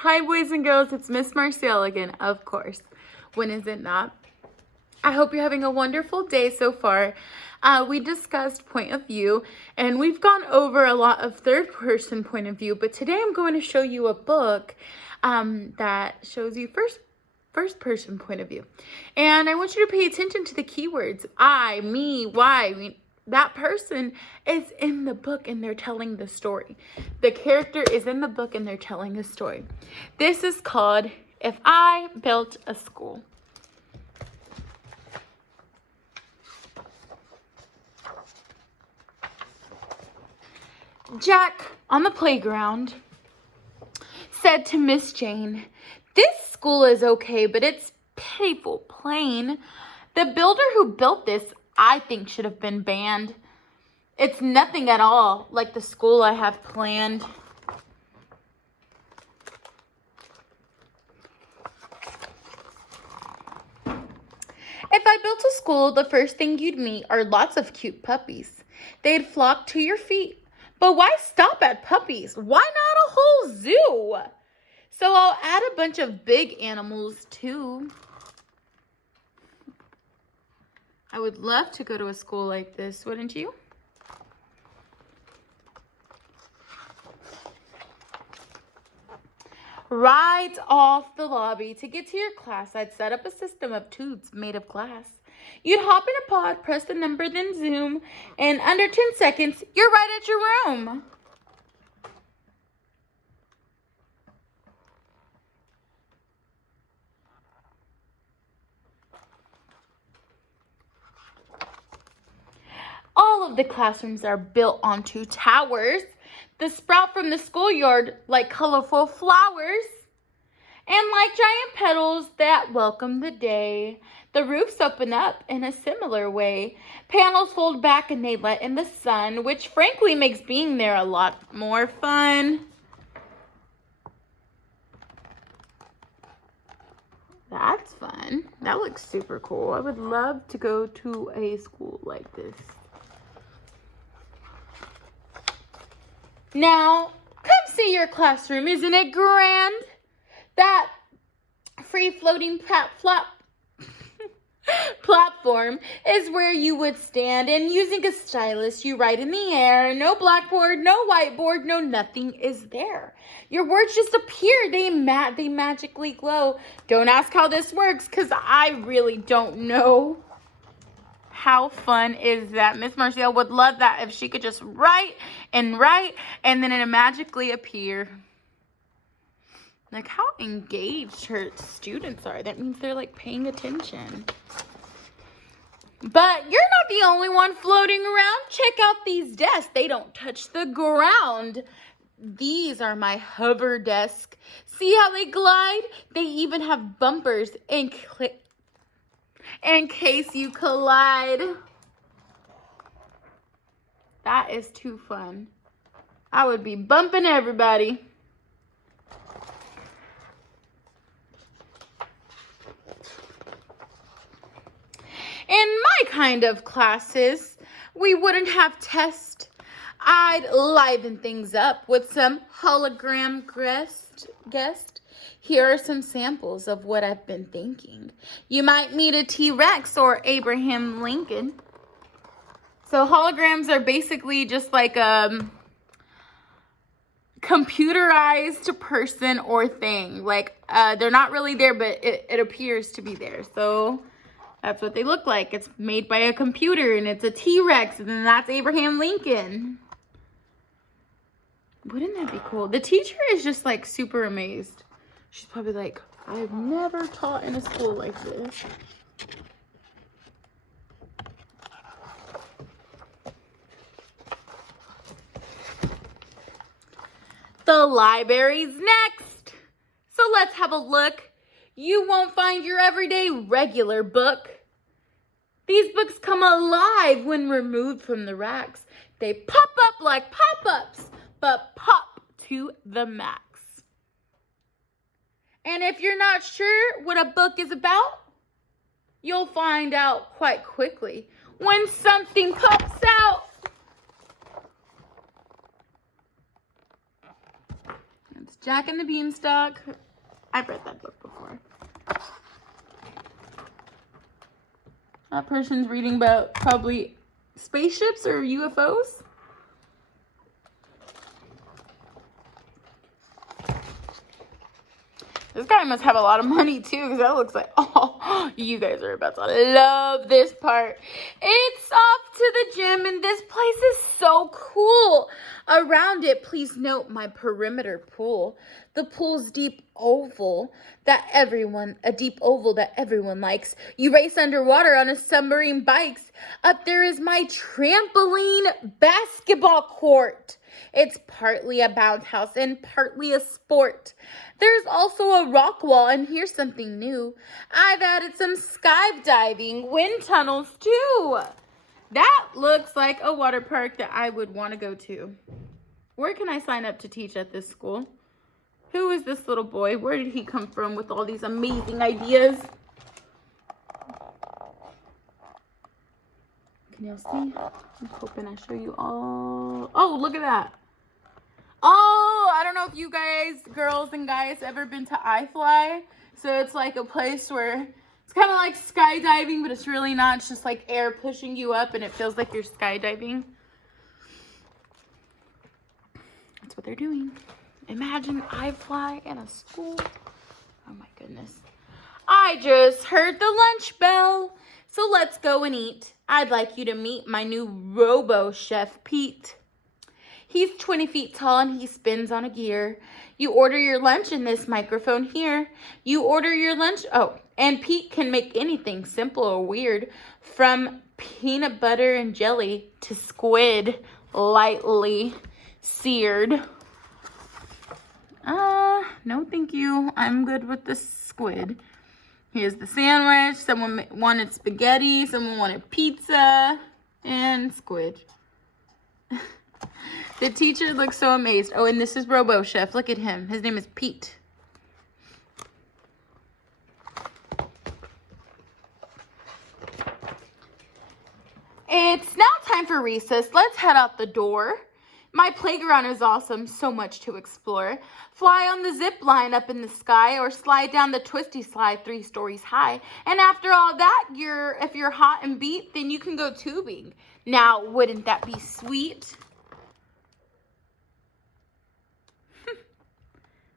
Hi, boys and girls. It's Miss Marcelle again, of course. When is it not? I hope you're having a wonderful day so far. We discussed point of view, and we've gone over a lot of third-person point of view, but today I'm going to show you a book that shows you first-person point of view. And I want you to pay attention to the keywords. I, me, why. That person is in the book and they're telling the story. The character is in the book and they're telling a story. This is called If I Built a School. Jack, on the playground, said to Miss Jane, "This school is okay, but it's pitiful plain. The builder who built this, I think, should have been banned. It's nothing at all like the school I have planned." If I built a school, the first thing you'd meet are lots of cute puppies. They'd flock to your feet. But why stop at puppies? Why not a whole zoo? So I'll add a bunch of big animals too. I would love to go to a school like this, wouldn't you? Right off the lobby, to get to your class, I'd set up a system of tubes made of glass. You'd hop in a pod, press the number, then zoom, and under 10 seconds, you're right at your room. All of the classrooms are built onto towers. The sprout from the schoolyard like colorful flowers. And like giant petals that welcome the day, the roofs open up in a similar way. Panels fold back and they let in the sun, which frankly makes being there a lot more fun. That's fun. That looks super cool. I would love to go to a school like this. Now, come see your classroom. Isn't it grand? That free-floating platform is where you would stand, and using a stylus, you write in the air. No blackboard, no whiteboard, no nothing is there. Your words just appear. They magically glow. Don't ask how this works, because I really don't know. How fun is that? Miss Marcelle would love that if she could just write, and then it'd magically appear. Like how engaged her students are. That means they're like paying attention. But you're not the only one floating around. Check out these desks. They don't touch the ground. These are my hover desk. See how they glide? They even have bumpers in case you collide. That is too fun. I would be bumping everybody. In my kind of classes, we wouldn't have tests. I'd liven things up with some hologram guest. Here are some samples of what I've been thinking. You might meet a T-Rex or Abraham Lincoln. So holograms are basically just like a computerized person or thing. Like they're not really there, but it appears to be there. So that's what they look like. It's made by a computer, and it's a T-Rex, and then that's Abraham Lincoln. Wouldn't that be cool? The teacher is just like super amazed. She's probably like, I've never taught in a school like this. The library's next. So let's have a look. You won't find your everyday regular book. These books come alive when removed from the racks. They pop up like pop-ups, but pop to the max. And if you're not sure what a book is about, you'll find out quite quickly when something pops out. Jack and the Beanstalk. I've read that book before. That person's reading about probably spaceships or UFOs. This guy must have a lot of money too, because that looks like, oh, you guys are about to love this part. It's off to the gym, and this place is so cool. Around it, please note my perimeter pool. The pool's a deep oval that everyone likes. You race underwater on a submarine bikes. Up there is my trampoline basketball court. It's partly a bounce house and partly a sport. There's also a rock wall, and here's something new. I've added some skydiving wind tunnels too. That looks like a water park that I would want to go to. Where can I sign up to teach at this school? Who is this little boy? Where did he come from with all these amazing ideas? Can y'all see? I'm hoping I show you all. Oh, look at that. Oh, I don't know if you guys, girls and guys, ever been to iFly. So it's like a place where it's kind of like skydiving, but it's really not. It's just like air pushing you up, and it feels like you're skydiving. That's what they're doing. Imagine iFly in a school. Oh my goodness. I just heard the lunch bell. So let's go and eat. I'd like you to meet my new Robo Chef, Pete. He's 20 feet tall and he spins on a gear. You order your lunch in this microphone here. You order your lunch. Oh, and Pete can make anything simple or weird, from peanut butter and jelly to squid lightly seared. No thank you. I'm good with the squid. Here's the sandwich. Someone wanted spaghetti. Someone wanted pizza and squid. The teacher looks so amazed. Oh, and this is Robo Chef. Look at him. His name is Pete. It's now time for recess. Let's head out the door. My playground is awesome. So much to explore. Fly on the zip line up in the sky, or slide down the twisty slide 3 stories high. And after all that, if you're hot and beat, then you can go tubing. Now, wouldn't that be sweet?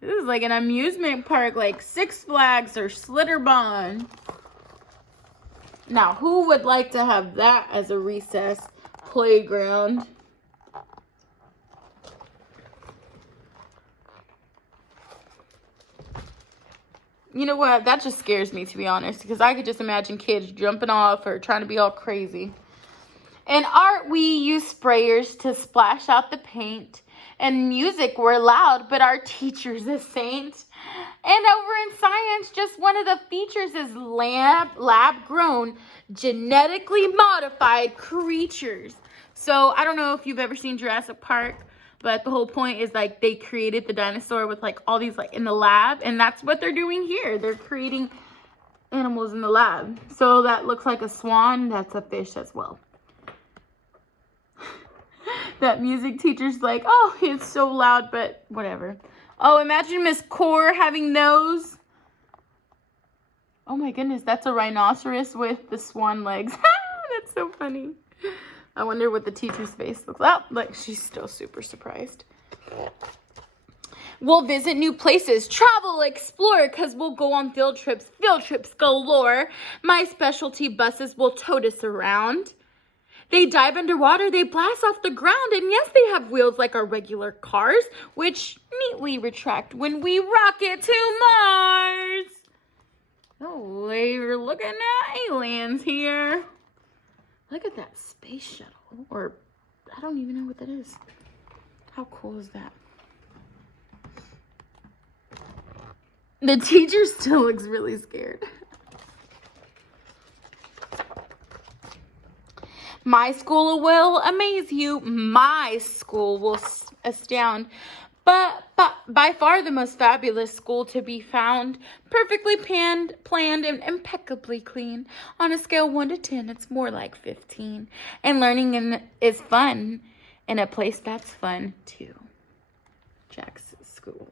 This is like an amusement park, like Six Flags or Slitterbahn. Now, who would like to have that as a recess playground? You know what? That just scares me, to be honest, because I could just imagine kids jumping off or trying to be all crazy. In art, we use sprayers to splash out the paint. And music, we're loud, but our teacher's a saint. And over in science, just one of the features is lab-grown, genetically modified creatures. So I don't know if you've ever seen Jurassic Park, but the whole point is like they created the dinosaur with like all these like in the lab, and that's what they're doing here. They're creating animals in the lab. So that looks like a swan. That's a fish as well. That music teacher's like, oh, it's so loud, but whatever. Oh, imagine Miss Core having those. Oh my goodness, that's a rhinoceros with the swan legs. That's so funny. I wonder what the teacher's face looks like. Oh, like she's still super surprised. We'll visit new places, travel, explore, because we'll go on field trips galore. My specialty buses will tote us around. They dive underwater, they blast off the ground, and yes, they have wheels like our regular cars, which neatly retract when we rocket to Mars. Oh, we're looking at aliens here. Look at that space shuttle, or I don't even know what that is. How cool is that? The teacher still looks really scared. My school will amaze you. My school will astound. But by far the most fabulous school to be found. Perfectly planned, and impeccably clean. On a scale 1 to 10, it's more like 15. And learning is fun. In a place that's fun, too. Jack's school.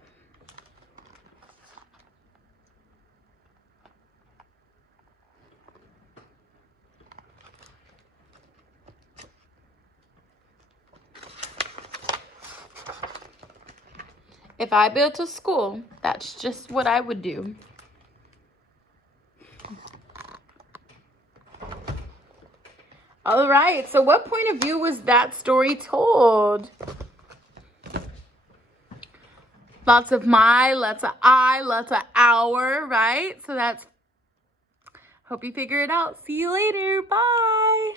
If I built a school, that's just what I would do. All right, so what point of view was that story told? Lots of my, lots of I, lots of our, right? So that's, hope you figure it out. See you later. Bye.